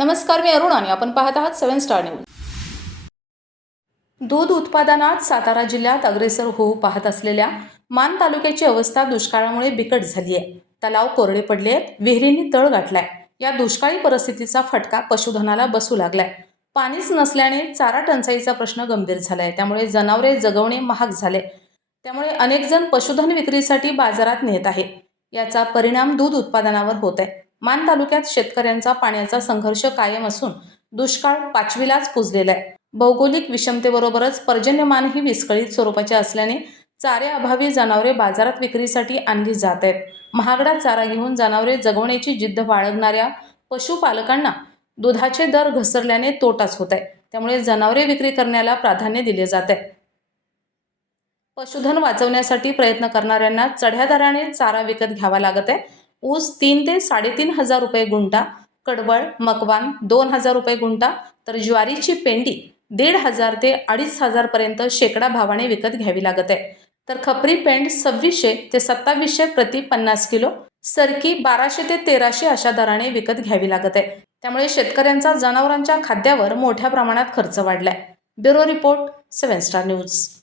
नमस्कार मी अरुण आणि आपण पाहत आहात सेवन स्टार न्यूज. दूध उत्पादनात सातारा जिल्ह्यात अग्रेसर होऊ पाहत असलेल्या मान तालुक्याची अवस्था दुष्काळामुळे बिकट झाली आहे तलाव कोरडे पडले आहेत विहिरींनी तळ गाठलाय. या दुष्काळी परिस्थितीचा फटका पशुधनाला बसू लागलाय. पाणीच नसल्याने चारा टंचाईचा प्रश्न गंभीर झालाय. त्यामुळे जनावरे जगवणे महाग झाले. त्यामुळे अनेक जण पशुधन विक्रीसाठी बाजारात नेत आहे याचा परिणाम दूध उत्पादनावर होत आहे मान तालुक्यात शेतकऱ्यांचा पाण्याचा संघर्ष कायम असून दुष्काळ पाचवीलाच पुजलेला आहे. भौगोलिक विषमतेबरोबरच पर्जन्यमानही विस्कळीत स्वरूपाचे असल्याने चाऱ्याअभावी जनावरे बाजारात विक्रीसाठी आणली जात आहेत. महागडा चारा घेऊन जनावरे जगवण्याची जिद्द बाळगणाऱ्या पशुपालकांना दुधाचे दर घसरल्याने तोटाच होत आहे. त्यामुळे जनावरे विक्री करण्याला प्राधान्य दिले जात आहे. पशुधन वाचवण्यासाठी प्रयत्न करणाऱ्यांना चढ्या दराने चारा विकत घ्यावा लागत आहे. ऊस तीन ते साडेतीन हजार रुपये गुंठा कडवळ मकवान दोन हजार रुपये गुंठा तर ज्वारीची पेंडी दीड हजार ते अडीच हजारपर्यंत शेकडा भावाने विकत घ्यावी लागत. आहे तर खपरी पेंड सव्वीसशे ते सत्तावीसशे प्रति पन्नास किलो सरकी बाराशे ते तेराशे अशा दराने विकत घ्यावी लागत. आहे त्यामुळे शेतकऱ्यांचा जनावरांच्या खाद्यावर मोठ्या प्रमाणात खर्च वाढलाय. Bureau report seven star news.